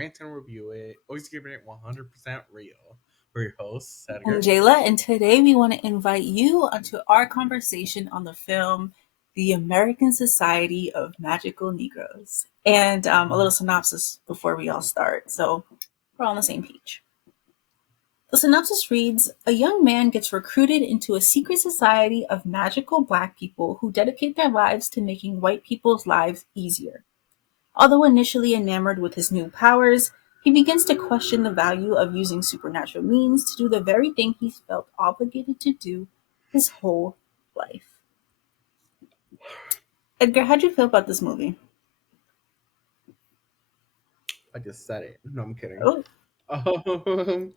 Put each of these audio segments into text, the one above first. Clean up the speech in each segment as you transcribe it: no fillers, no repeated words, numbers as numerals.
Rant and Review It. Always giving it 100% real. We're your hosts, I'm Edgar. Jayla, and today we want to invite you onto our conversation on the film The American Society of Magical Negroes. And a little synopsis before we all start, so we're all on the same page. The synopsis reads: a young man gets recruited into a secret society of magical black people who dedicate their lives to making white people's lives easier. Although initially enamored with his new powers, he begins to question the value of using supernatural means to do the very thing he's felt obligated to do his whole life. Edgar, how'd you feel about this movie? I just said it. No, I'm kidding. Oh, Um, say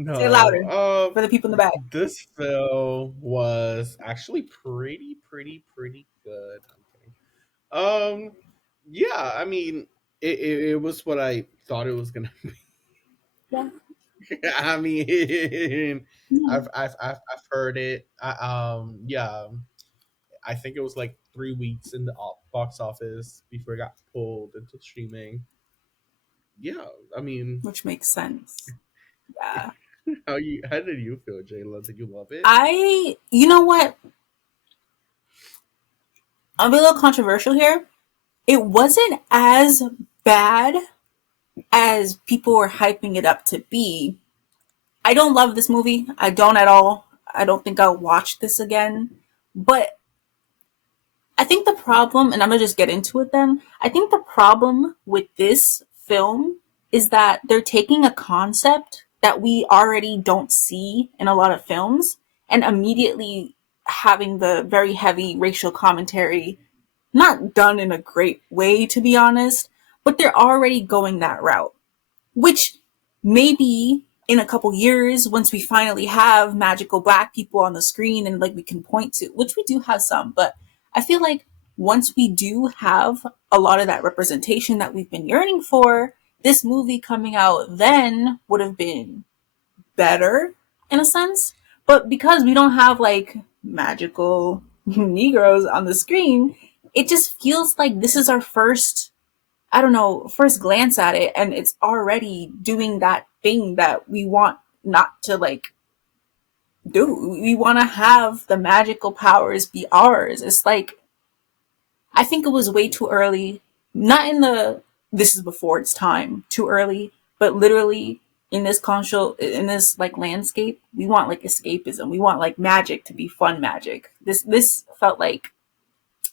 it no. louder for the people in the back. This film was actually pretty good. I'm kidding. Yeah. I mean, it was what I thought it was gonna Yeah. I mean, Yeah. I've heard it. Yeah, I think it was like 3 weeks in the box office before it got pulled into streaming. Yeah, I mean, Which makes sense. Yeah. how did you feel, Jayla? Did you love it? You know what? I'll be a little controversial here. It wasn't as bad as people were hyping it up to be. I don't love this movie. I don't at all. I don't think I'll watch this again. But I think the problem, and I'm gonna just get into it then. I think the problem with this film is that they're taking a concept that we already don't see in a lot of films and immediately having the very heavy racial commentary, not done in a great way, to be honest, but they're already going that route, which maybe in a couple years, once we finally have magical black people on the screen and like we can point to, which we do have some, but I feel like once we do have a lot of that representation that we've been yearning for, this movie coming out then would have been better in a sense. But because we don't have like magical Negroes on the screen, it just feels like this is our first, I don't know, first glance at it, and it's already doing that thing that we want not to like do. We want to have the magical powers be ours. It's like, I think it was way too early. Not in the this is before its time, too early, but literally in this in this like landscape, we want like escapism. We want like magic to be fun magic. This felt like,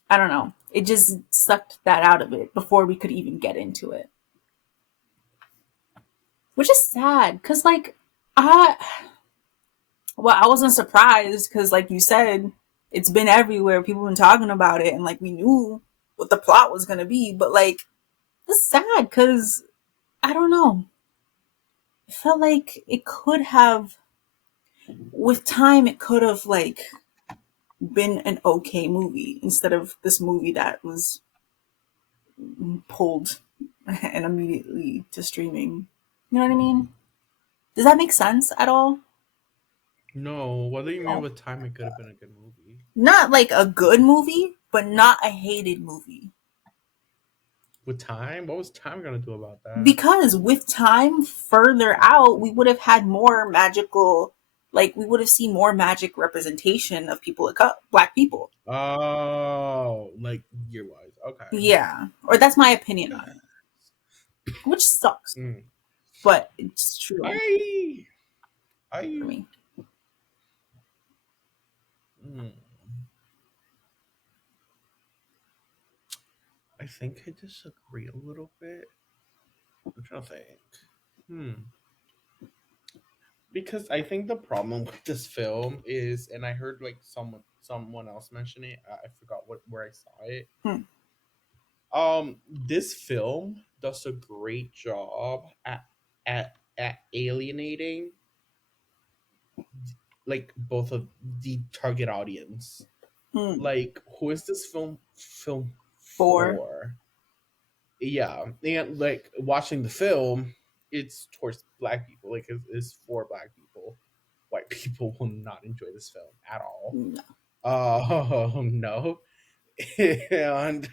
I don't know. It just sucked that out of it before we could even get into it. Which is sad because like I I wasn't surprised because like you said, it's been everywhere. People have been talking about it, and like we knew what the plot was gonna be, but like it's sad because I don't know. It felt like it could have, with time, it could have like been an okay movie instead of this movie that was pulled and immediately to streaming. You know what I mean? Does that make sense at all? No. What do you mean No. with time? It could have been a good movie. Not like a good movie, but not a hated movie. With time, what was time gonna do about that? Because with time further out, we would have had more magical, like we would have seen more magic representation of people of black people. Oh, like year wise. Okay. Yeah, or that's my opinion on it, which sucks, Mm. but it's true I for I me. mm, I think I disagree a little bit. I'm trying to think. Hmm. Because I think the problem with this film is, and I heard like someone else mention it. I forgot where I saw it. Hmm. This film does a great job at alienating like both of the target audience. Hmm. Like, who is this film Four. for? Yeah, and like watching the film, it's towards black people. Like, it's for black people. White people will not enjoy this film at all. No. No, and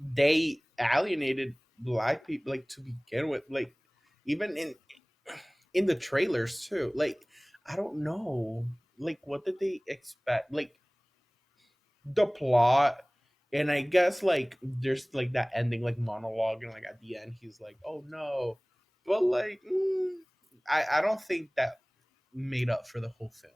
they alienated black people, like, to begin with, like, even in the trailers too. Like, I don't know, like, what did they expect? Like, the plot, and I guess, like, there's like that ending, like, monologue, and like at the end he's like, oh no, but like, I don't think that made up for the whole film.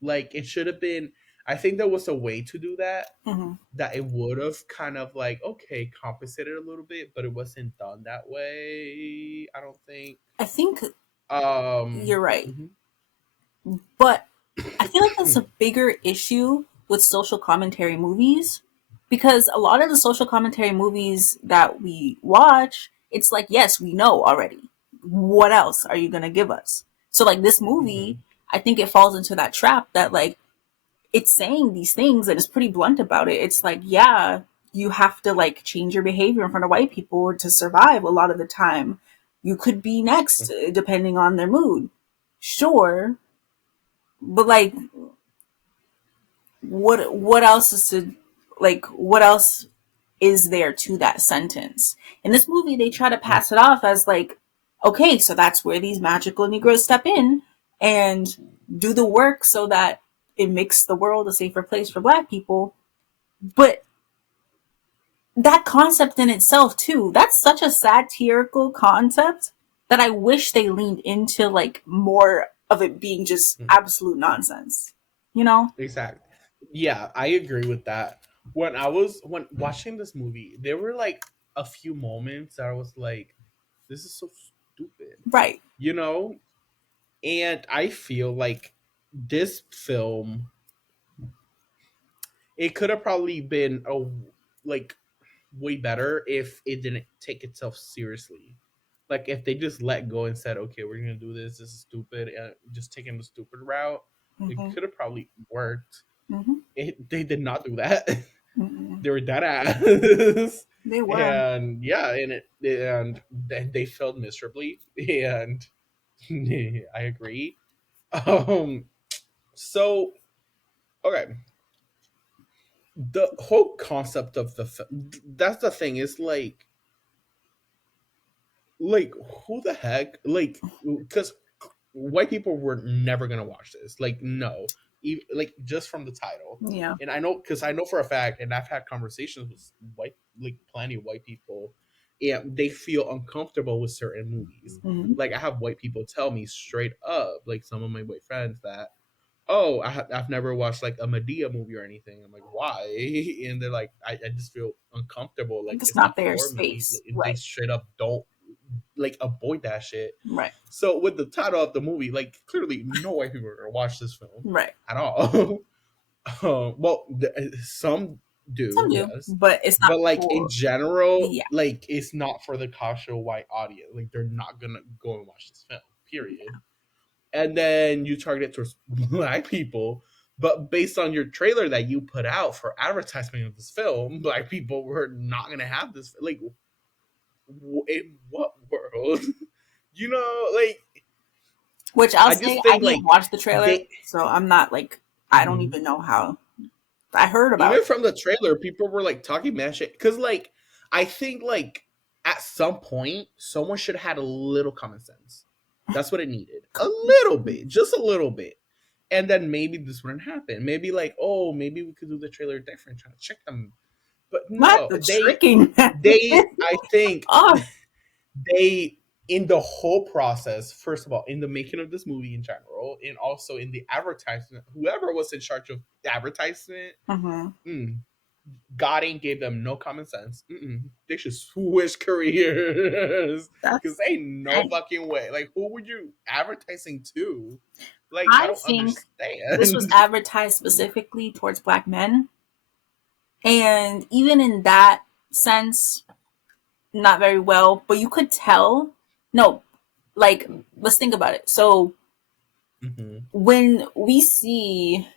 Like, it should have been. I think there was a way to do that, Mm-hmm. that it would have kind of, like, okay, compensated a little bit, but it wasn't done that way, I don't think. I think you're right. Mhm. But I feel like that's a bigger issue with social commentary movies because a lot of the social commentary movies that we watch, it's like, yes, we know already. What else are you going to give us? So, like, this movie, Mhm. I think it falls into that trap that, like, it's saying these things and it's pretty blunt about it. It's like, yeah, you have to, like, change your behavior in front of white people to survive a lot of the time. You could be next, depending on their mood. Sure, but like what else is to like what else is there to that sentence? In this movie they try to pass it off as like, okay, so that's where these magical Negroes step in and do the work so that it makes the world a safer place for black people. But that concept in itself too, that's such a satirical concept that I wish they leaned into like more of it being just Mhm. absolute nonsense, you know? Exactly. Yeah, I agree with that. When watching this movie, there were like a few moments that I was like, this is so stupid, Right. you know? And I feel like this film, it could have probably been a, like, way better if it didn't take itself seriously. Like, if they just let go and said, okay, we're gonna do this, this is stupid, and just taking the stupid route, it Mm-hmm. could have probably worked. Mm-hmm. They did not do that. Mm-mm. They were dead ass. They were. And yeah, and they failed miserably, and I agree. um so, okay, the whole concept of that's the thing, is like who the heck, like, because white people were never gonna watch this, like, no, like, just from the title. Yeah. And I know, because I know for a fact, and I've had conversations with white, like, plenty of white people, and they feel uncomfortable with certain movies. Mm-hmm. Like, I have white people tell me straight up, like, some of my white friends, that, oh, I've never watched like a Medea movie or anything. I'm like, why? And they're like, I just feel uncomfortable. Like, It's it's not not their for me. space. They Right. straight up don't, like, avoid that shit. Right. So with the title of the movie, like, clearly no white people are gonna watch this film Right. at all. Well, some Some do, do, yes, but it's not but like in for. general, Yeah. like, it's not for the casual white audience. Like, they're not gonna go and watch this film. Period. And then you target it towards black people, but based on your trailer that you put out for advertisement of this film, black people were not gonna have this. Like, in what world? Like, Which I'll I say, just I think, didn't like, watch the trailer, they. so I'm not like, I don't Mhm. even know how. I heard about Even it. from the trailer, people were like talking mad shit, because, like, I think, like, at some point someone should have had a little common sense. That's what it needed, a little bit, just a little bit. And then maybe this wouldn't happen. Maybe, like, oh, maybe we could do the trailer different, trying to trick them. But Not no, the they tricking. they I think Oh. they, in the whole process, first of all, in the making of this movie in general, and also in the advertisement, whoever was in charge of the advertisement, Mm-hmm. mm, Godding gave them no common sense. They should switch careers, because That's. ain't no I, fucking way. Like, who would you advertising to? Like, I I don't think this was understand. advertised specifically towards black men, and even in that sense, not very well. But you could tell. No, like, let's think about it. So Hmm. when we see,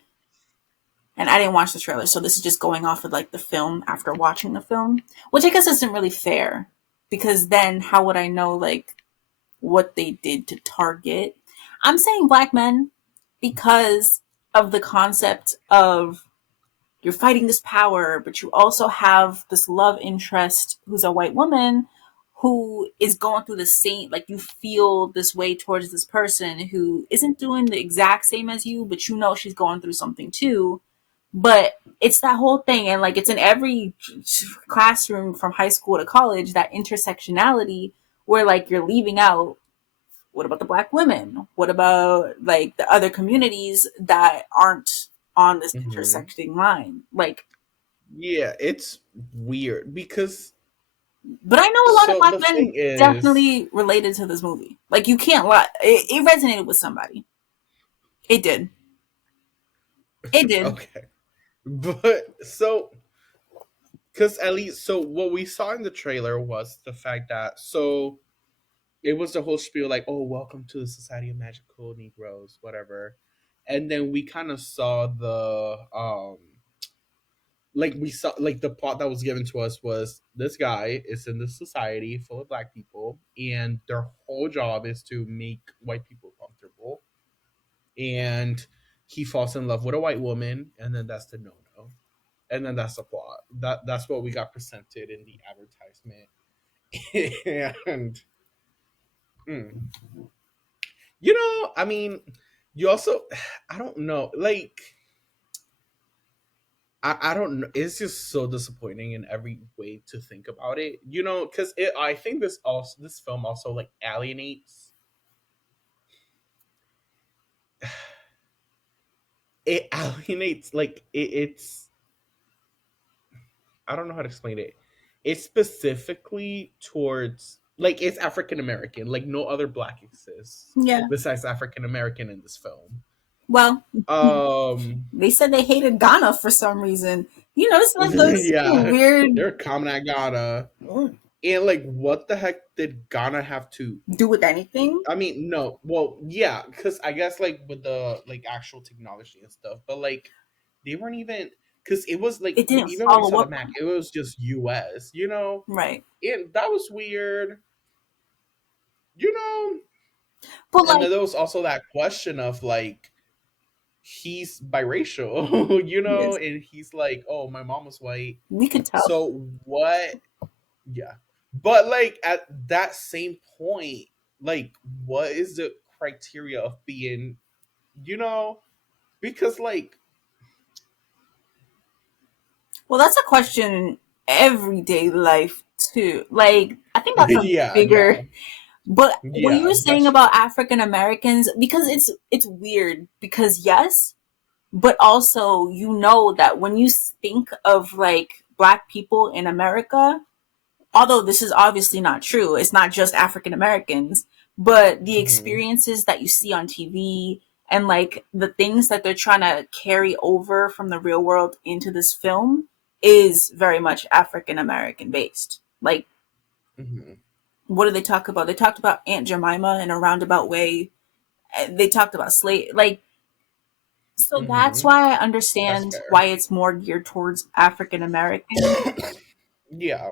and I didn't watch the trailer, so this is just going off of like the film after watching the film, which I guess isn't really fair because then how would I know like what they did to target? I'm saying black men because of the concept of you're fighting this power, but you also have this love interest who's a white woman who is going through the same, like you feel this way towards this person who isn't doing the exact same as you, but you know she's going through something too. But it's that whole thing, and like it's in every classroom from high school to college, that intersectionality where like you're leaving out, what about the black women? What about like the other communities that aren't on this Hmm. intersecting line? Like, Yeah, it's weird because but I know a lot of so black the thing men is, definitely related to this movie. Like, you can't lie. It resonated with somebody. It did. It did. okay, but so because at least so what we saw in the trailer was the fact that so it was the whole spiel like, oh, welcome to the Society of Magical Negroes, whatever. And then we kind of saw the like we saw like the plot that was given to us was this guy is in this society full of black people and their whole job is to make white people comfortable. And he falls in love with a white woman and then that's the no-no. And then that's the plot. That's what we got presented in the advertisement. And mm, I mean, you also, I don't know, like, I don't know. It's just so disappointing in every way to think about it, because I think this film also like alienates, it alienates, like, I don't know how to explain it. It's specifically towards, like, it's African American, like, no other black exists Yeah. besides African American in this film. Well, Um, they said they hated Ghana for some reason. You notice like those yeah, weird they're common at Ghana. And like, what the heck did Ghana have to? do with anything. I mean, no. Well, yeah, because I guess like with the like actual technology and stuff, but like they weren't even because it was like It didn't even when we saw follow the up map, on it was just U.S. right. And that was weird. You know, But and like, then there was also that question of like he's biracial, yes, and he's like, oh, my mom was white, we could tell. so what? Yeah. But like at that same point, like what is the criteria of being, you know, because like Well, that's a question in everyday life too. Like, I think that's a yeah, bigger. yeah. But what you Yeah, were saying that's about African Americans, because it's weird. Because yes, but also you know that when you think of like black people in America, although this is obviously not true, it's not just African Americans, but the mhm, experiences that you see on TV and like the things that they're trying to carry over from the real world into this film is very much African American based. Like, mhm, what do they talk about? They talked about Aunt Jemima in a roundabout way. They talked about slave, like, so that's mhm. why I That's understand fair. why it's more geared towards African American, Yeah.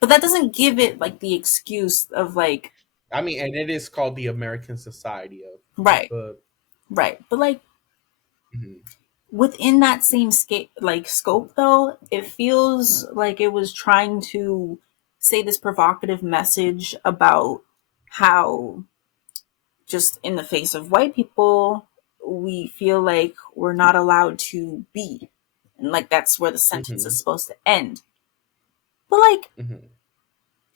but that doesn't give it like the excuse of like, I mean, and it is called the American Society of right, the right. But like mhm, within that same like scope though, it feels like it was trying to say this provocative message about how just in the face of white people, we feel like we're not allowed to be. And like that's where the sentence is mhm, supposed to end. But like, mhm,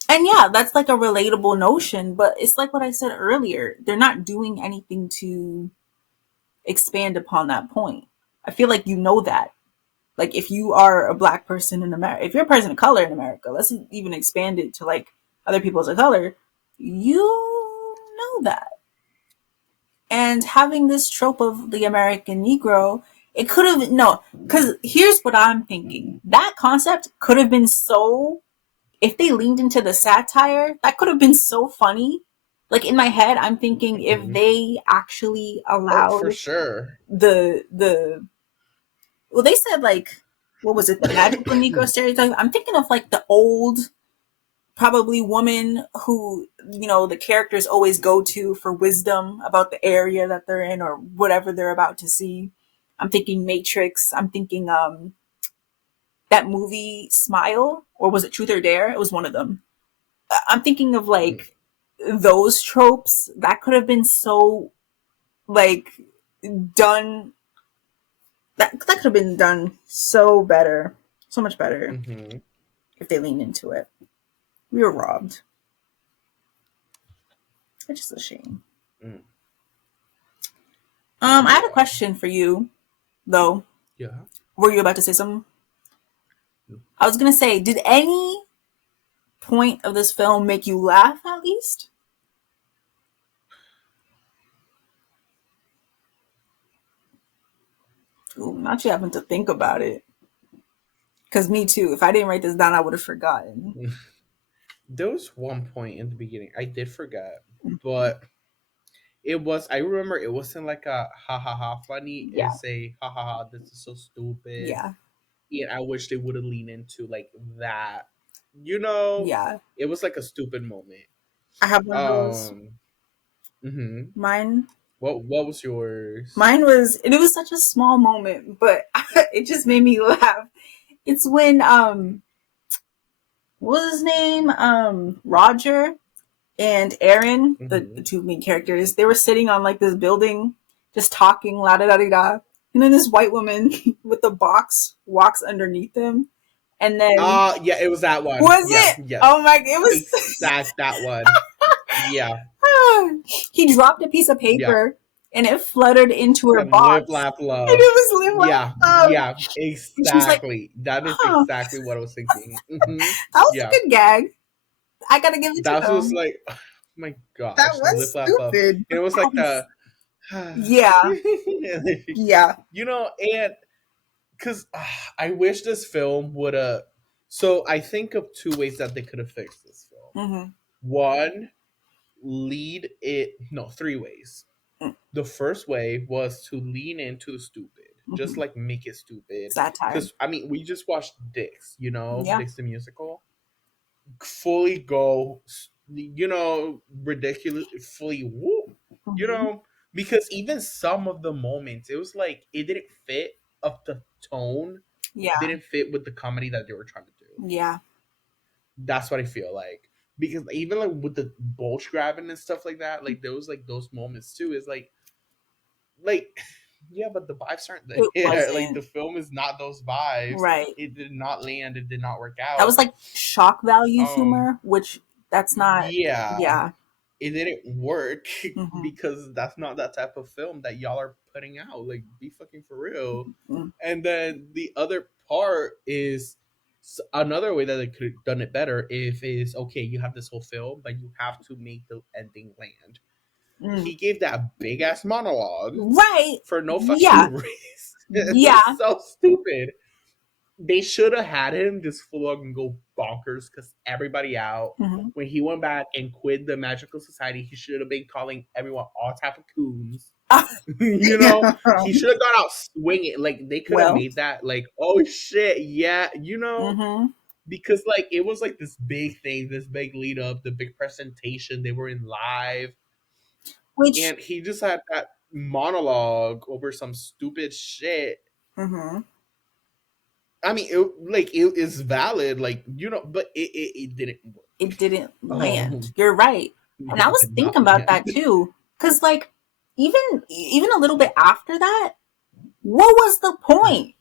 and yeah, that's like a relatable notion, but it's like what I said earlier. They're not doing anything to expand upon that point. I feel like you know that. Like if you are a black person in America, if you're a person of color in America, let's even expand it to like other people's of color, you know that. And having this trope of the American Negro, it could have no, because here's what I'm thinking. That concept could have been so, if they leaned into the satire, that could have been so funny. Like in my head, I'm thinking if mhm. they actually Oh, for allowed sure. the well, they said like what was it, the magical Negro stereotype? I'm thinking of like the old probably woman who the characters always go to for wisdom about the area that they're in or whatever they're about to see. I'm thinking Matrix. I'm thinking that movie Smile, or was it Truth or Dare? It was one of them. I'm thinking of Mm, like those tropes that could have been so like done. That could have been done so better, so much better mm-hmm, if they leaned into it. We were robbed. It's just a shame. mm, I had a yeah, question for you though. yeah. Were you about to say something? I was gonna say, did any point of this film make you laugh at least? Ooh, not you having to think about it. Because me too. If I didn't write this down, I would have forgotten. There was one point in the beginning I did forget, but it was. I remember it wasn't like a ha ha ha funny. Yeah, It's a ha ha ha. This is so stupid. yeah, And I wish they would have leaned into like that. You know, yeah. it was like a stupid moment. I have one of those. Um. Hmm. Mine, What was yours? mine was, and it was such a small moment, but it just made me laugh. It's when what was his name? Roger and Aaron, the Hmm. two main characters, they were sitting on like this building, just talking, la da da da da. And then this white woman with the box walks underneath them, and then Yeah, it was that one. was Yeah, it? yes, Oh my! It was. exact that one. Yeah, He dropped a piece of yeah. paper, and it fluttered into her Said live, box, laugh, and love. it was live Yeah, laugh love. yeah, And she was like, exactly. That is "Huh, exactly what I was thinking. Hmm. that was a Yeah, good gag. I gotta give it to that was them. like, oh my That gosh, live, was laugh, love. stupid, And but it was that like was the, yeah, yeah. and because I wish this film would have. So I think of two ways that they could have fixed this film. Mm-hmm. One, lead it. No, three ways. The first way was to lean into the stupid, just Mm-hmm. like make it stupid. Satire. Because I mean, we just watched Dix, Yeah. Dix the musical. Fully go, ridiculously whoop, you Mm-hmm. know, because even some of the moments, it was like it didn't fit of the tone, Yeah. didn't fit with the comedy that they were trying to do. Yeah. That's what I feel like. Because even like with the bulge grabbing and stuff like that, like there was like those moments too. Is like yeah, but the vibes aren't It there. Like the wasn't film is not those vibes. right. It did not land. It did not work That was out. like shock value Um, humor, which that's not. yeah, Yeah. it didn't work Mm-hmm. because that's not that type of film that y'all are putting out. Like, be fucking for real. Mm-hmm. And then the other part is another way that they could have done it better. If is okay, you have this whole film, but you have to make the ending land. Mm. He gave that big ass monologue Right. for no Yeah. fucking reason. It was Yeah. so stupid. They should have had him just full on go bonkers because everybody out. Mm-hmm. When he went back and quit the magical society, he should have been calling everyone all type of coons. He should have gone out swinging. Like they could have Well. made that like, oh shit, yeah, Mm-hmm. because like it was like this big thing, this big lead up, the big presentation. They were in live, Which. and he just had that monologue over some stupid shit. Mm-hmm. I mean, it is valid, like but it didn't work. It didn't land. Um, You're right. And I it was did not thinking about land. that too. Cause like even a little bit after that, what was the point?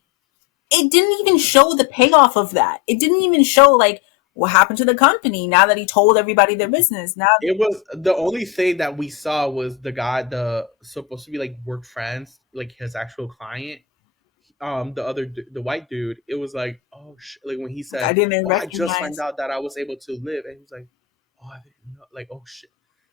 It didn't even show the payoff of that. It didn't even show like what happened to the company now that he told everybody their business. Now It was the only thing that we saw was the guy, the supposed to be like work friends, like his actual client. The white dude. It was like, oh, like when he I said, didn't "Oh, I just found recognize. out that I was able to live," and he was like, "Oh, I didn't know." Like, oh shit.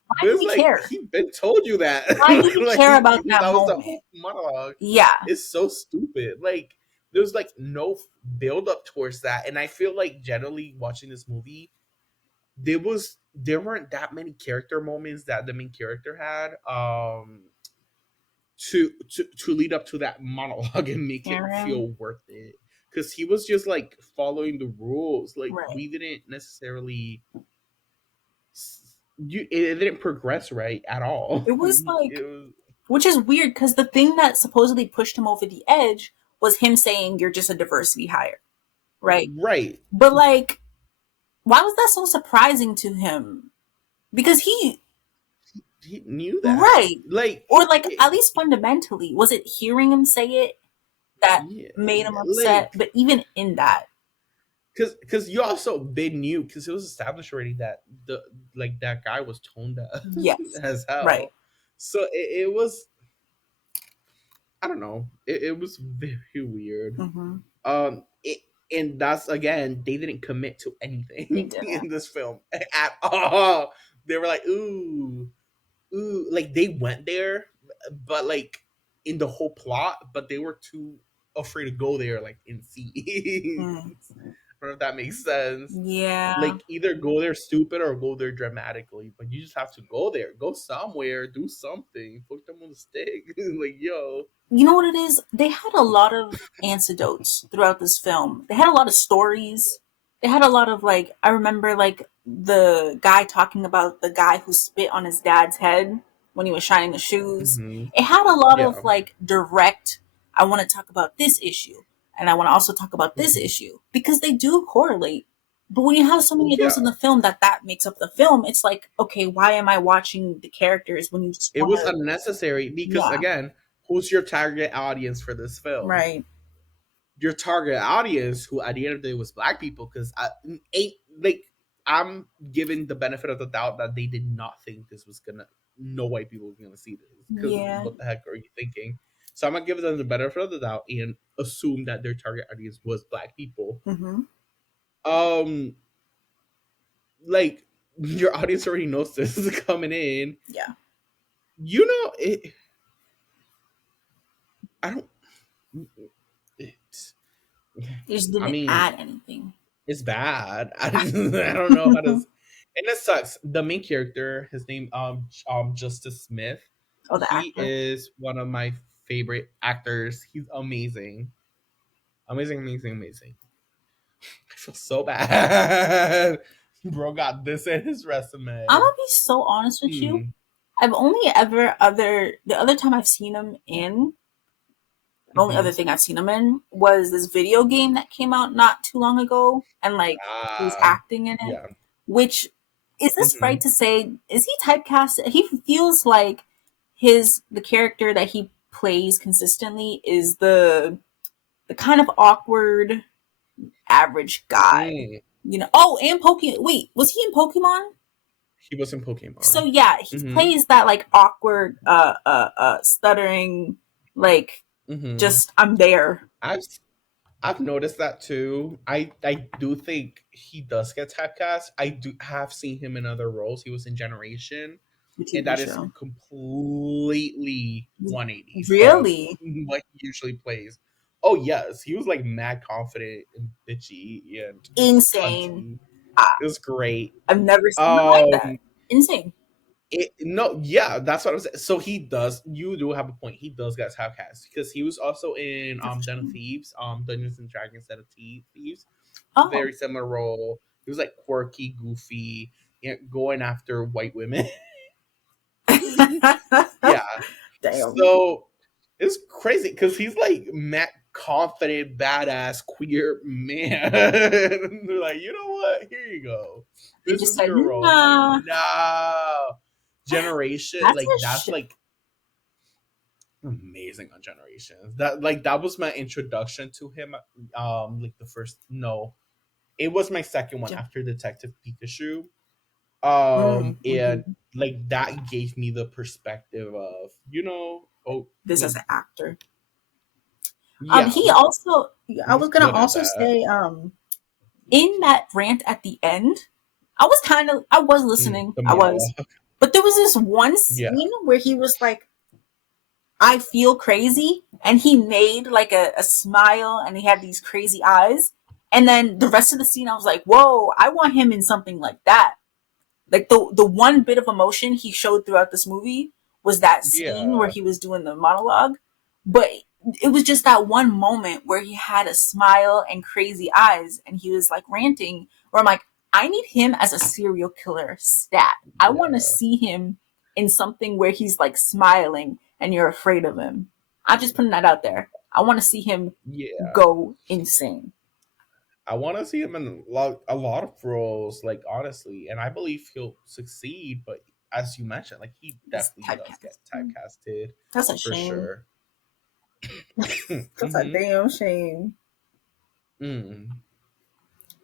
Why But do it's we like care? he been told you that. Why do we Like care about that that was the moment? whole monologue. Yeah. It's so stupid. Like there's like no build up towards that, and I feel like generally watching this movie, there weren't that many character moments that the main character had. To lead up to that monologue and make it Aaron. feel worth it, because he was just like following the rules. Like Right. we didn't necessarily it didn't progress right at all. It was It like, was which is weird because the thing that supposedly pushed him over the edge was him saying you're just a diversity hire, right? right. But like, why was that so surprising to him? Because He knew that. right. Like Or like at least fundamentally, was it hearing him say it that yeah, made him like upset? But even in that, because you also they knew because it was established already that the like that guy was tone deaf yes. as Right. hell. So it was I don't know. It was very weird. Mm-hmm. It, and that's again, they didn't commit to They anything didn't. in this film at all. They were like, ooh, like they went there, but like in the whole plot, but they were too afraid to go there, like in scenes. Mm. I don't know if that makes sense. Yeah. Like either go there stupid or go there dramatically, but you just have to go there, go somewhere, do something, put them on the stick. Like yo, You know what it is? They had a lot of anecdotes throughout this film. They had a lot of stories. They had a lot of like I remember like the guy talking about the guy who spit on his dad's head when he was shining the shoes. hmm It had a lot of yeah, like direct I want to talk about this issue and I want to also talk about this hmm issue because they do correlate. But when you have so many of those in yeah. the film that makes up the film, it's like, okay, why am I watching the characters when you just It want was to unnecessary because yeah, again, who's your target audience for this film? right. Your target audience, who at the end of the day was black people, because I ain't like I'm giving the benefit of the doubt that they did not think this was gonna no white people were gonna see this. Because Yeah. what the heck are you thinking? So I'm gonna give them the benefit of the doubt and assume that their target audience was black people. Mm-hmm. Um, like your audience already knows this is coming in. Yeah. You know it. I don't. It, They just I didn't mean, add anything. it's bad. I don't know how to. And it sucks. The main character, his name Justice Smith. Oh, the He actor. is one of my favorite actors. He's amazing, amazing, amazing, amazing. I feel so bad. Bro got this in his I'm resume. gonna be so honest with you. Mm, I've only ever other the other time I've seen him in the only other hmm thing I've seen him in was this video game that came out not too long ago, and like he was Ah, acting in it. yeah. Which is this right hmm to say? Is he typecast? He feels like the character that he plays consistently is the kind of awkward average guy. Mm. You know. Oh, and Pokemon. Wait, was he in Pokemon? He was in So Pokemon. yeah, he hmm plays that like awkward, stuttering, like hmm just I'm there. I've I've noticed that too. I do think he does get typecast. I do have seen him in other roles. He was in Generation, The and TV that is show. completely 180 from Really what he usually plays. Oh yes, he was like mad confident and bitchy and insane. cunty. I, It was great. I've never seen him like that. Um, Insane. no, yeah, that's what I was saying. So he does. You do have a point. He does get typecast because he was also in Den of Thieves, Dungeons and Dragons, Den of Thieves. Oh, Very similar role. He was like quirky, goofy, going after white women. Yeah. damn. So it's crazy because he's like Matt confident, badass, queer man. They're like, you know what? Here you go. They This just is said your role. I'm like, nah. no. Generation, That's like a that's like amazing on Generations. That was my introduction to him. Like the first no, it was my second one after Detective Pikachu. And mm-hmm. like that gave me the perspective of oh This like as an actor. yeah, He also. I he's was gonna good at also that. say, in that rant at the end, I was listening. The I was. monologue. But there was this one Yeah, scene where he was like, I feel crazy. And he made like a smile and he had these crazy eyes. And then the rest of the scene, I was like, whoa, I want him in something like that. Like the one bit of emotion he showed throughout this movie was that scene where yeah, he was doing the monologue. But it was just that one moment where he had a smile and crazy eyes and he was like ranting where I'm like, I need him as a serial killer stat. I want to yeah, see him in something where he's like smiling and you're afraid of him. I'm just putting that out there. I want to see him yeah. go insane. I want to see him in a lot of roles, like honestly, and I believe he'll succeed. But as you mentioned, like he It's definitely does get typecast. typecasted That's a for shame. sure. That's a Mm-hmm. damn shame. Mm.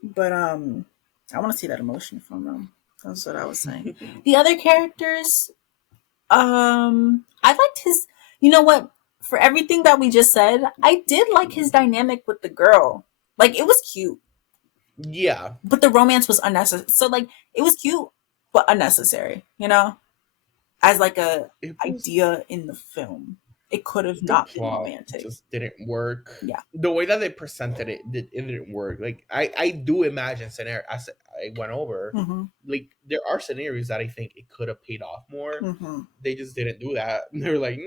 But I want to see that emotion from them. That's what I was saying. The other characters, I liked his. You know what? For everything that we just said, I did like his dynamic with the girl. Like it was cute, Yeah, but the romance was unnecessary. So like it was cute, but unnecessary. You know, as like a it was idea in the film, it could have the not been plot romantic. just didn't work. Yeah. The way that they presented it didn't work. Like I do imagine scenario as I went over. Mhm. Like there are scenarios that I think it could have paid off more. Mhm. They just didn't do that. They were like,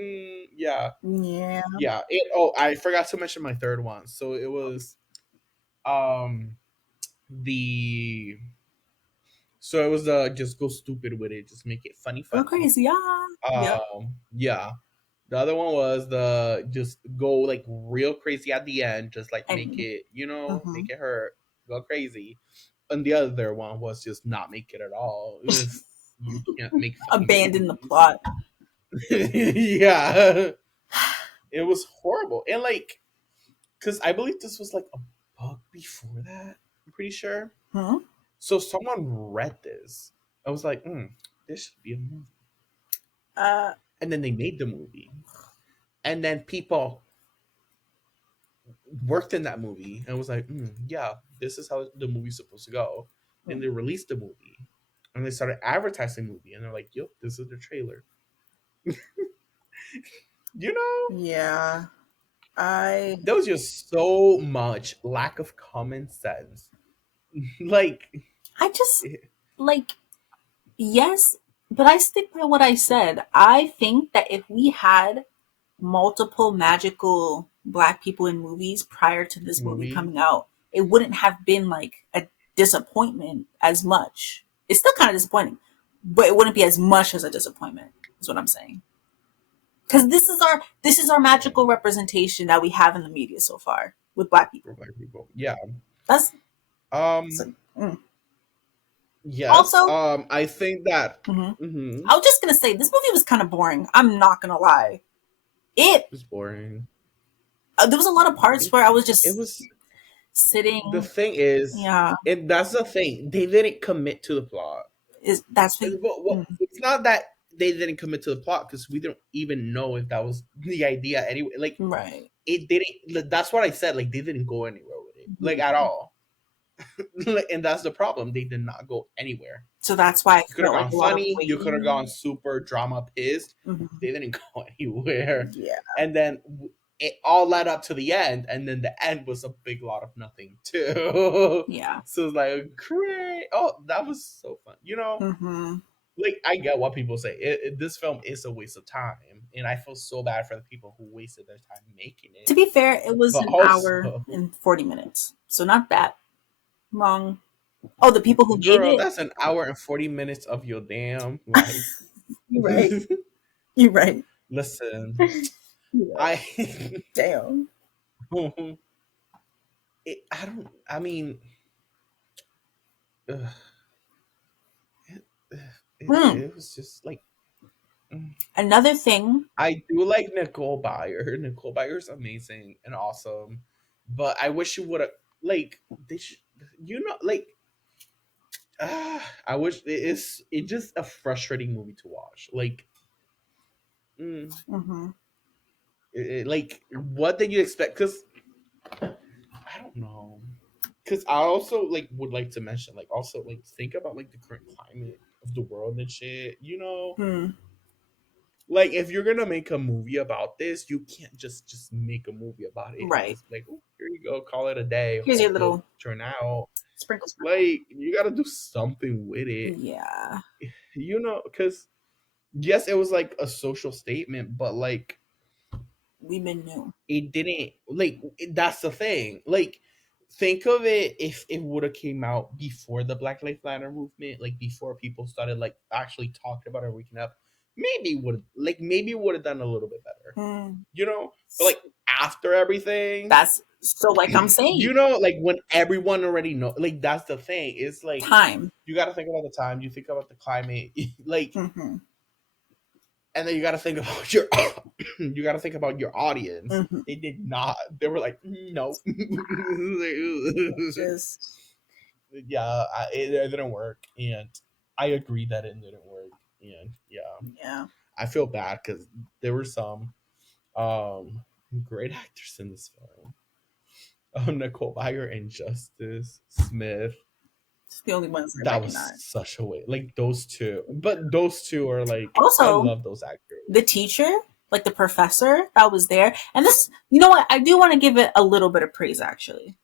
yeah, Yeah. yeah. Oh, I forgot to mention my third one. So it was um the so it was just go stupid with it, just make it funny, Go funny. crazy. Yeah. Yep. Yeah. The other one was the just go like real crazy at the end, just like make And it, mhm. make it hurt, go crazy. And the other one was just not make it at all. You can't make funny Abandon the movies. plot. Yeah, it was horrible. And like, because I believe this was like a book before that. I'm pretty sure. Hmm? So someone read this. I was like, this should be a movie. Uh, And then they made the movie. And then people worked in that movie and was like, yeah, this is how the movie's supposed to go. Then they released the movie and they started advertising the movie and they're like, yo, this is the trailer. You know, yeah. I there was just so much lack of common sense. Like, I just it, like yes, but I stick by what I said. I think that if we had multiple magical black people in movies prior to this movie movie, coming out, it wouldn't have been like a disappointment as much. It's still kind of disappointing, but it wouldn't be as much as a disappointment. Is what I'm saying. Because this is our magical representation that we have in the media so far with black for people. black people. Yeah. That's, that's Um, a, mm. yes. Also, I think that mhm. mm-hmm, I was just gonna say this movie was kind of boring. I'm not gonna lie. It it's boring. there was a lot of parts It, where I was it just was the sitting. thing is, Yeah, and that's the thing. They didn't commit to the plot. is that's what. Well, Mm, it's not that they didn't commit to the plot because we don't even know if that was the idea anyway. Like right. it didn't. That's what I said. Like they didn't go anywhere with it, like at Mhm. all. Like, and that's the problem. They did not go anywhere. So that's why I You could have felt like gone a lot of funny. You could have gone waiting. super drama pissed. Mhm. They didn't go anywhere. Yeah, And then it all led up to the end, and then the end was a big lot of nothing too. yeah. So it's like great. Oh, that was so fun. Hmm. Like I get what people say. This film is a waste of time, and I feel so bad for the people who wasted their time making To it. be fair, it was But an hour also, and 40 minutes, so not that long. Oh, the people who made girl, it. that's an hour and 40 minutes of your damn life. You're right. You're right. Listen, You're right. I Damn. I don't. I mean, ugh, it, Hmm. it was just like mm. Another thing. I do like Nicole Byer. Nicole Byer's amazing and awesome, but I wish you would have like they should, like I wish it's just a frustrating movie to watch. Like, mm, Hmm. like what did you expect? Because I don't know. Because I also like would like to mention like also like think about like the current climate of the world and shit. Hmm. Like if you're gonna make a movie about this, you can't just make a movie about it and Right. just be like, oh, here you go, call it a day. Here's your Hope it'll little turn out. sprinkle, sprinkle. Like you got to do something with it, Yeah, because yes, it was like a social statement, but like we've been new. it didn't that's the thing. Like think of it if it would have came out before the Black Lives Matter movement, like before people started like actually talking about it, waking up. Maybe would have done a little bit better, Hmm. but like after everything. That's so, like I'm saying, Like when everyone already know, like that's the thing. It's like time. you got to think about the time. You think about the climate, like, Mm-hmm. and then you got to think about your, you got to think about your audience. Mm-hmm. They did not. They were like, no. Just Yeah, it didn't work, and I agree that it didn't work, and yeah, yeah. I feel bad because there were some um great actors in this film. Nicole Byer and Justice Smith. It's the only ones I That was recognize. such a way. Like those two, but those two are like I Also, love those actors. the teacher, like the professor that was there, and this, you know what? I do want to give it a little bit of praise actually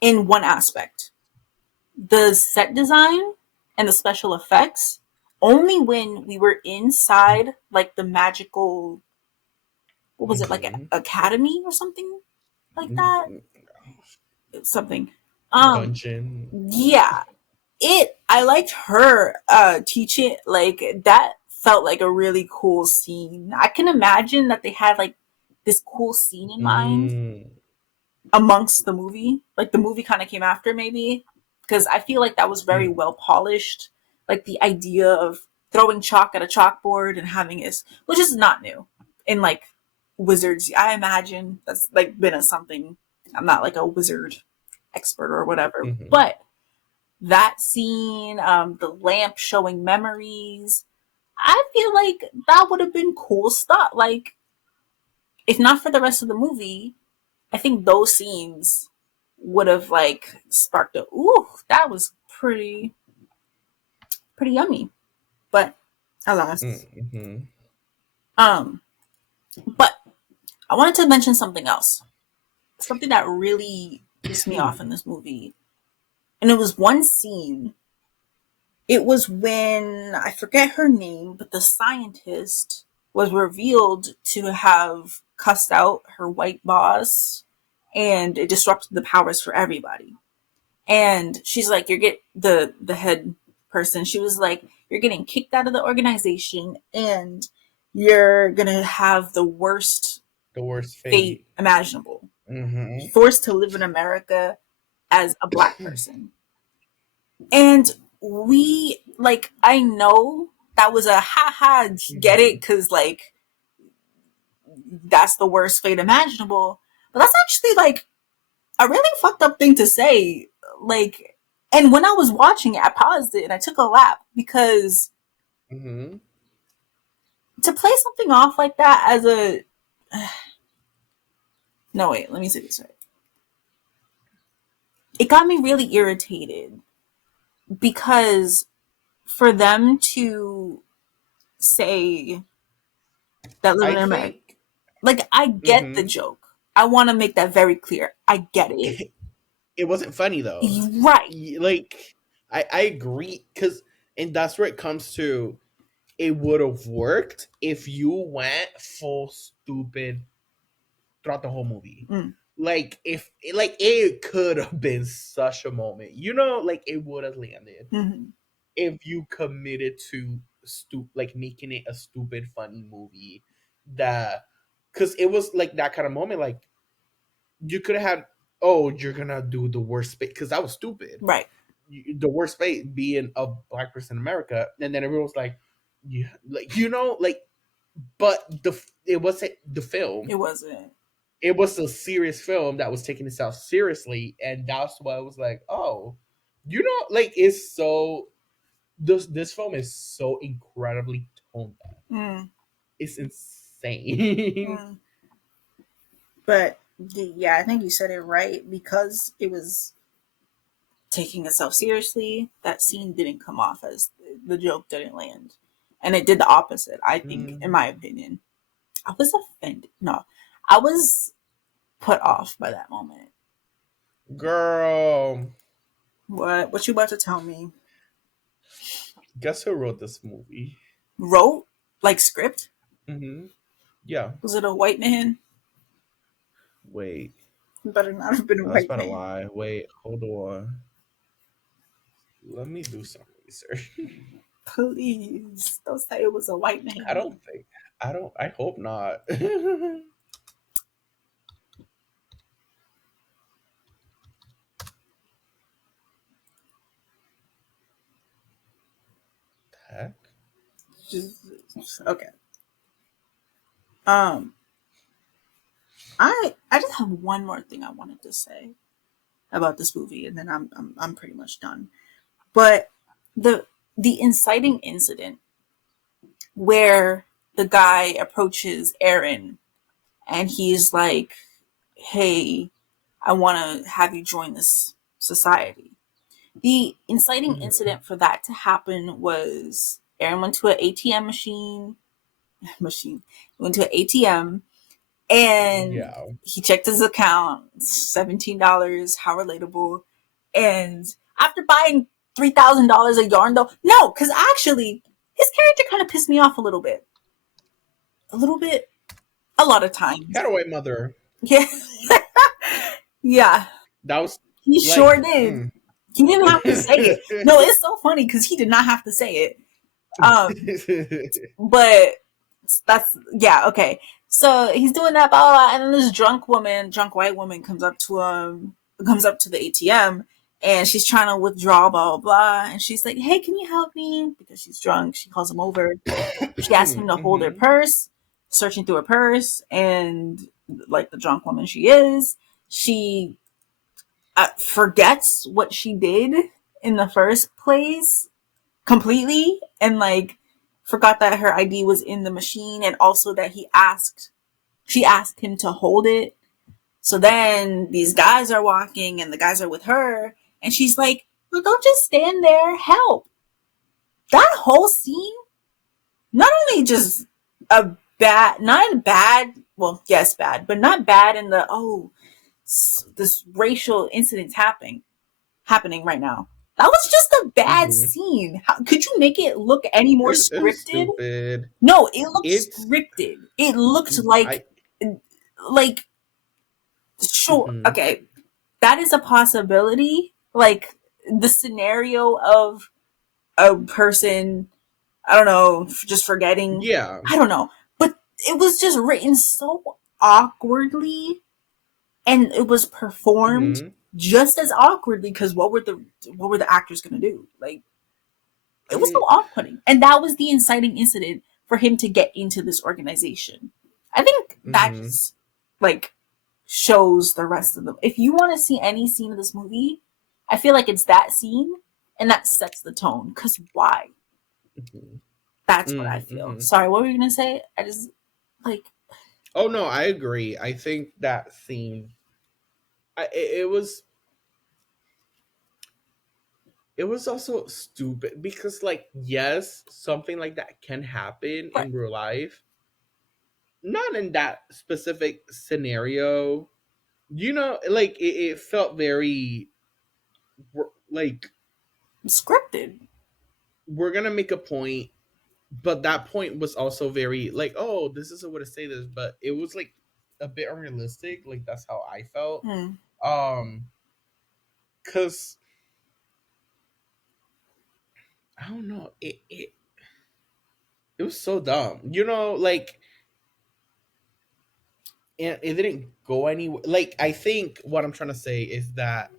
in one aspect: the set design and the special effects. Only when we were inside, like the magical, what was it, like Hmm. academy or something like that? Something. Dungeon. Yeah, I liked her teach it, like that felt like a really cool scene. I can imagine that they had like this cool scene in mind Mm, amongst the movie, like the movie kind of came after maybe, because I feel like that was very mm, well polished, like the idea of throwing chalk at a chalkboard and having this, which is not new in like wizards. I imagine that's like been a something. I'm not like a wizard expert or whatever, hmm. but that scene, the lamp showing memories, I feel like that would have been cool stuff. Like, if not for the rest of the movie, I think those scenes would have like sparked a ooh, that was pretty yummy. But alas. Mm-hmm. Um, but I wanted to mention something else. Something that really pissed me off in this movie. And it was one scene. It was when I forget her name, but the scientist was revealed to have cussed out her white boss and it disrupted the powers for everybody. And she's like, you're get the head person, she was like, you're getting kicked out of the organization and you're gonna have the worst The worst fate fate. imaginable, Mm-hmm. forced to live in America as a black person. And we, like, I know that was a ha ha, get it, Hmm. because like that's the worst fate imaginable, but that's actually like a really fucked up thing to say. Like, and when I was watching it, I paused it and I took a lap because Hmm. to play something off like that as a no, wait, let me say this right. It got me really irritated because for them to say that living I in America, think. like, I get the Hmm. joke. I want to make that very clear. I get it. It wasn't funny though. Right. Like I agree because and that's where it comes to. It would have worked if you went full stupid throughout the whole movie. Mm. Like if like it could have been such a moment, like it would have landed Mm-hmm. if you committed to like making it a stupid funny movie that because it was like that kind of moment like you could have had, oh, you're gonna do the worst fate because that was stupid. Right. The worst fate being a black person in America, and then everyone was like, yeah, like like, but it wasn't the It film. wasn't. It was a serious film that was taking itself seriously, and that's why I was like, oh, like it's so this film is so incredibly toned down. Mm. It's insane. Mm. But yeah, I think you said it right, because it was taking itself seriously. That scene didn't come off as, the joke didn't land, and it did the opposite. I think, in Mm, my opinion, I was offended. No, I was put off by that moment. girl, What? What you about to tell me? guess who wrote this movie? Wrote, like, script? Hmm. Yeah. Was it a white man? Wait. It better not have been a I was white about to man. lie. Wait, hold on. Let me do some research. Please don't say it was a white I man. don't think. I don't. I hope not. heck? Okay. Um, I just have one more thing I wanted to say about this movie, and then I'm pretty much done. But the the inciting incident where the guy approaches Aaron and he's like, "Hey, I want to have you join this society." The inciting Hmm. incident for that to happen was Aaron went to an ATM machine went to an ATM and Yeah. he checked his account, $17. How relatable! And after buying $3,000 of yarn, though, no, because actually his character kind of pissed me off a little bit, a lot of times. Had a white mother. Yeah, yeah, That was he sure like. did. He didn't have to say it. No, it's so funny because he did not have to say it. Um, but that's yeah, okay. So he's doing that, blah, blah, blah, and then this drunk white woman comes up to the ATM, and she's trying to withdraw, blah blah blah, and she's like, "Hey, can you help me?" Because she's drunk. She calls him over. She asks him to hold her Hmm. purse, searching through her purse, and like the drunk woman she is, she forgets what she did in the first place completely, and like forgot that her ID was in the machine, and also that she asked him to hold it. So then these guys are walking and the guys are with her, and she's like, "Well, don't just stand there, help." That whole scene, not only just a not bad, well, yes, bad, but not bad in the, oh, this racial incident's happening right now. That was just a bad Hmm. scene. How could you make it look any more It was scripted? stupid. No, it looked It's. scripted. It looked I. like sure, Hmm. okay, that is a possibility. Like the scenario of a person, I don't know, just forgetting. Yeah. I don't know, but it was just written so awkwardly, and it was performed Hmm. just as awkwardly because what were the actors gonna do? Like I it was so mean. off-putting, and that was the inciting incident for him to get into this organization. I think that Hmm. just like shows the rest of them. If you want to see any scene of this movie, I feel like it's that scene, and that sets the tone. Because why? That's what I feel. Hmm. Sorry, what were you gonna say? I just like Oh no, I agree. I think that scene. It was. It was also stupid because, like, yes, something like that can happen right, in real life. Not in that specific scenario. Like it felt very like scripted. we're gonna make a point, but that point was also very like, oh, this is a way to say this, but it was like a bit unrealistic. Like that's how I felt. Hmm. Um, cause I don't know, it was so dumb. Like it didn't go anywhere. Like I think what I'm trying to say is that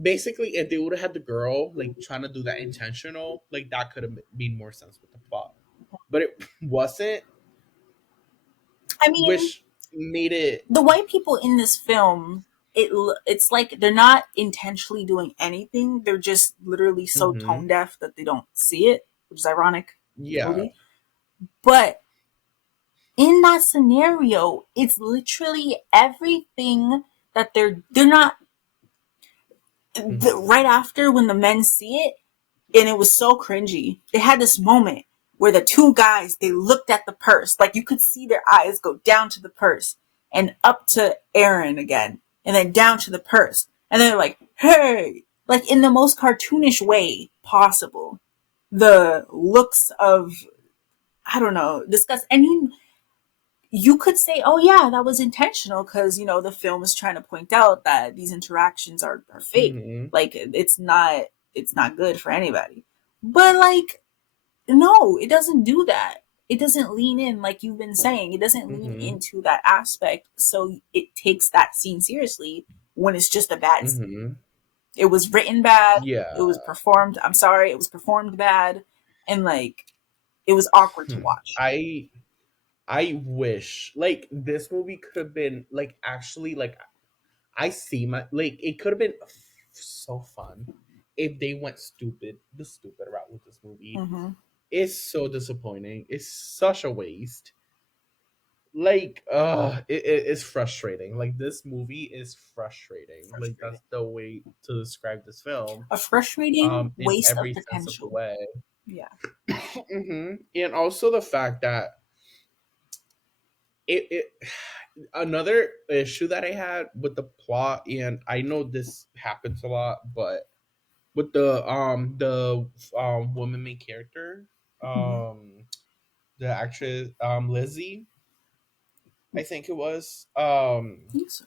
basically if they would have had the girl like trying to do that intentional, like that could have made more sense with the plot, but it wasn't, I mean, which made it. the white people in this film, it's like they're not intentionally doing anything. They're just literally so Hmm. tone deaf that they don't see it, which is ironic in the Yeah. movie. But in that scenario, it's literally everything that they're not Hmm. right after when the men see it, and it was so cringy. They had this moment where the two guys they looked at the purse, like you could see their eyes go down to the purse and up to Aaron again, and then down to the purse, and they're like, "Hey!" Like in the most cartoonish way possible. The looks of I don't know disgust, and you could say, "Oh yeah, that was intentional," because the film is trying to point out that these interactions are fake. Hmm. Like it's not good for anybody. But like, no, it doesn't do that. It doesn't lean in like you've been saying. It doesn't lean Hmm. into that aspect, so it takes that scene seriously when it's just a bad scene. Hmm. It was written bad. It Yeah. was performed. I'm sorry, it was performed bad, and like it was awkward to Hmm. watch. I wish like this movie could have been like actually like I see my like it could have been so fun if they went the stupid route with this movie. Mm-hmm. It's so disappointing. It's such a waste. Like, it's frustrating. Like this movie is frustrating. Like Frustrating. that's the way to describe this film. A frustrating In waste of every sense of the potential. way. Yeah. And also the fact that it another issue that I had with the plot, and I know this happens a lot, but with the woman main character, Mm-hmm. um, the actress Lizzie, I think it was I think so.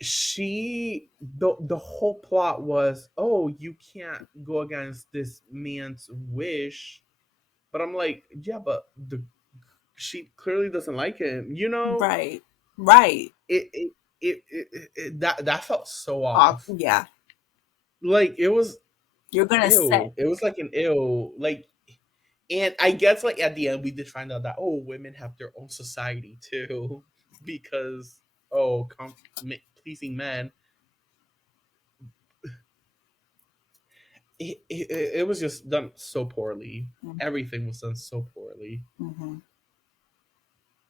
the whole plot was, oh, you can't go against this man's wish, but I'm like, yeah, but the she clearly doesn't like him, you know. Right. Right. That felt so off. Yeah. Like it was You're gonna set. ew. It was like an ew. Like, and I guess like at the end we did find out that, oh, women have their own society too, because oh, pleasing men. It was just done so poorly. Everything was done so poorly. Mm-hmm.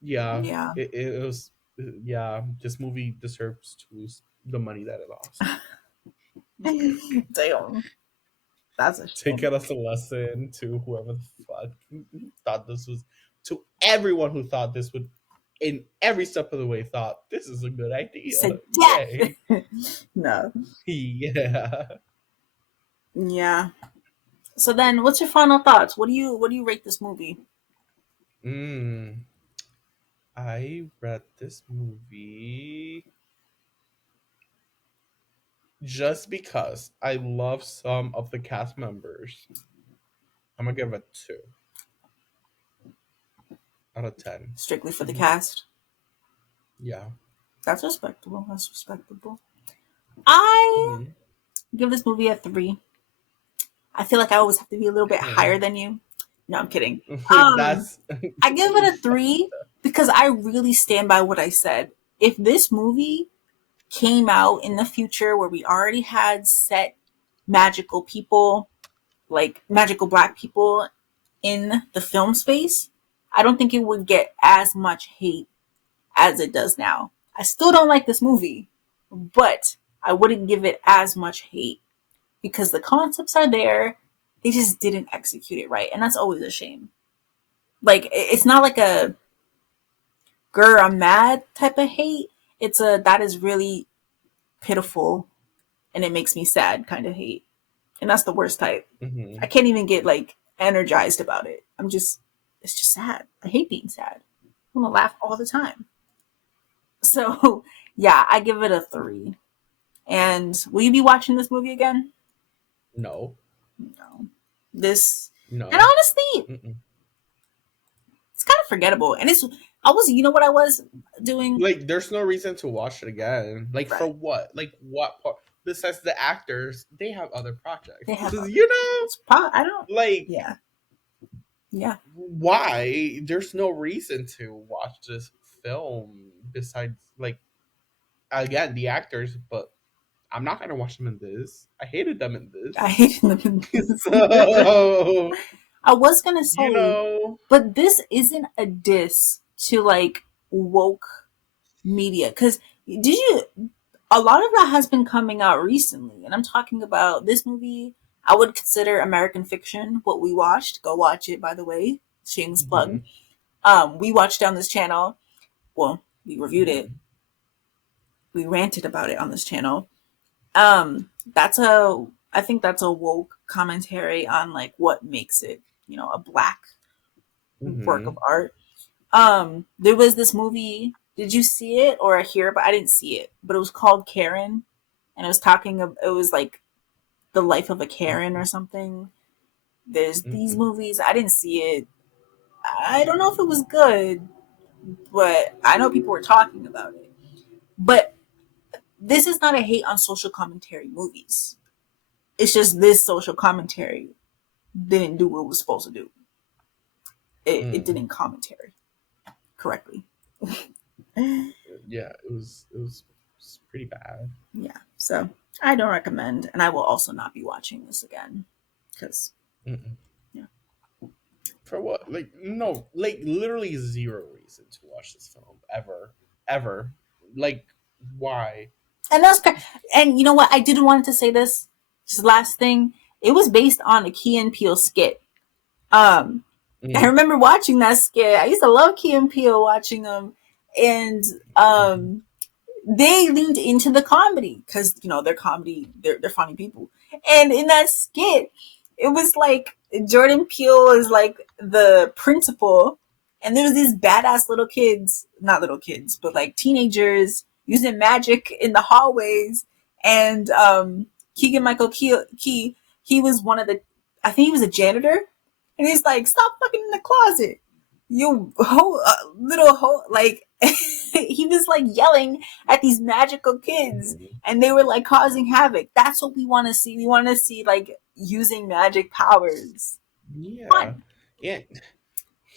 Yeah, Yeah. it was. Yeah, this movie deserves to lose the money that it lost. Damn. That's a Take shame. it as a lesson to whoever the fuck thought this was, to everyone who thought this would, in every step of the way, thought this is a good You idea. said Yay. death. No. Yeah. Yeah. So then, what's your final thoughts? What do you rate this movie? Mm, I read this movie just because I love some of the cast members. I'm gonna give it 2 out of 10. Strictly for the Mhm. cast. Yeah. That's respectable. That's respectable. I Mhm. give this movie a 3. I feel like I always have to be a little bit higher Oh. than you. No, I'm kidding. Um, That's I give it a 3 because I really stand by what I said. If this movie came out in the future where we already had set magical people, like magical black people in the film space, I don't think it would get as much hate as it does now. I still don't like this movie, but I wouldn't give it as much hate because the concepts are there. They just didn't execute it right. And that's always a shame. Like, it's not like a grr, I'm mad type of hate. It's a that is really pitiful and it makes me sad kind of hate. And that's the worst type. I Mhm. can't even get like energized about it. It's just sad. I hate being sad. I want to laugh all the time. So, yeah, I give it a 3. And will you be watching this movie again? No. No. This, and No. honestly, Mm-mm. it's kind of forgettable. And I was, you know what I was doing? Like, there's no reason to watch it again. Like, for Right. what? Like, what part? Besides the actors, they have other They projects. have other, You know? I don't, Like, yeah, yeah. why? There's no reason to watch this film besides, like, again, the actors, but I'm not gonna watch them in this. I hated them in I this. hate living this. So, I was going to you say, know. but this isn't a diss to like woke media. Because did you, a lot of that has been coming out recently. And I'm talking about this movie. I would consider American Fiction what we watched. Go watch it, by the way. Shameless plug. Mhm, We watched on this channel. Well, we reviewed it. mhm, We ranted about it on this channel. I think that's a woke commentary on like what makes it, a black work of mhm, art. There was this movie. Did you see it or hear? But I didn't see it. But it was called Karen, and it was talking of. It was like the life of a Karen or something. There's these mhm, movies. I didn't see it. I don't know if it was good, but I know people were talking about it. But this is not a hate on social commentary movies. It's just this social commentary. didn't do what it was supposed to do. It Mm. didn't commentary correctly. Yeah, Yeah, it was pretty bad. so I don't recommend, and I will also not be watching this again because Mm-mm. yeah. For what? Like no, like literally zero reason to watch this film ever, ever. Like why? And and you know what? I didn't want to say this. Just last thing, it was based on a Key and Peele skit. Um, I Mm. remember watching that skit. I used to love Key and Peele watching them, and Mhm. they leaned into the comedy because they're comedy, they're funny people. And in that skit, it was like Jordan Peele is like the principal, and there was these badass little kids, not little kids, but like teenagers using magic in the hallways. And Keegan Michael Key, he was one of the, I think he was a janitor, and he's like, "Stop fucking in the closet, you little like." He was like yelling at these magical kids, Mhm. and they were like causing havoc. That's what we want to see. We want to see like using magic powers. Yeah, Fun. yeah.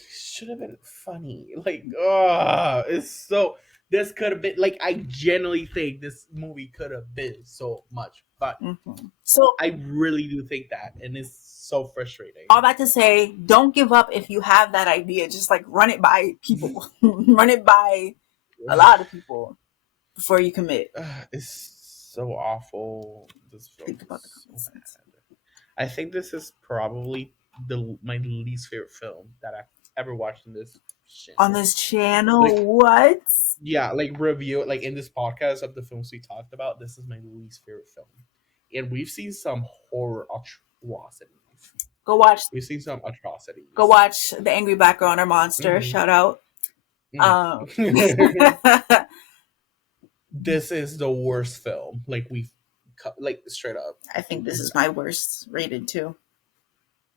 Should have been funny. Like, oh, it's so. This could have been like. I genuinely think this movie could have been so much fun. So I really do think that, and it's so all frustrating. that to say, don't give up if you have that idea. Just like run it by people, run it by a lot of people before you commit. It's so awful. This film Think is about the so consequences. bad. I think this is probably the my least favorite film that I've ever watched in this On channel. this channel, Like, what? yeah, like review, like in this podcast of the films we talked about. This is my least favorite film, and we've seen some horror atrocities. Go watch. We've seen some Go atrocities. watch the Angry Background Monster. Hmm. Shout out. Mm. Um, This is the worst film. Like we've, like straight up. I think this is my worst rated too.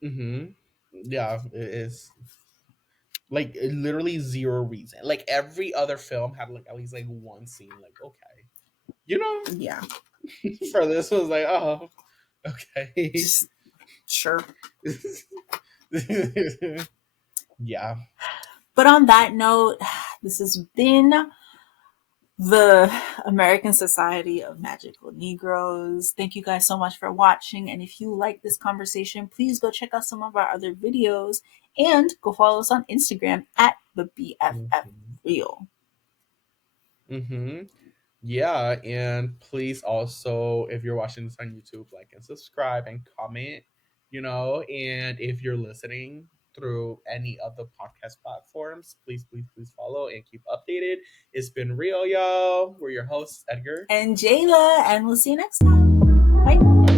Hmm. Yeah, it is. Like literally zero reason. Like every other film had like at least like one scene. Like okay, you know, Yeah, for this was like oh okay. just sure. Yeah. But on that note, this has been the American Society of Magical Negroes. Thank you guys so much for watching. And if you like this conversation, please go check out some of our other videos and go follow us on Instagram at the BFF Hmm. Real. Hmm. Yeah, and please also, if you're watching this on YouTube, like and subscribe and comment, and if you're listening through any of the podcast platforms, please, please, please follow and keep updated. It's been real, y'all. We're your hosts, Edgar. And Jayla, and we'll see you next time. Bye. Bye.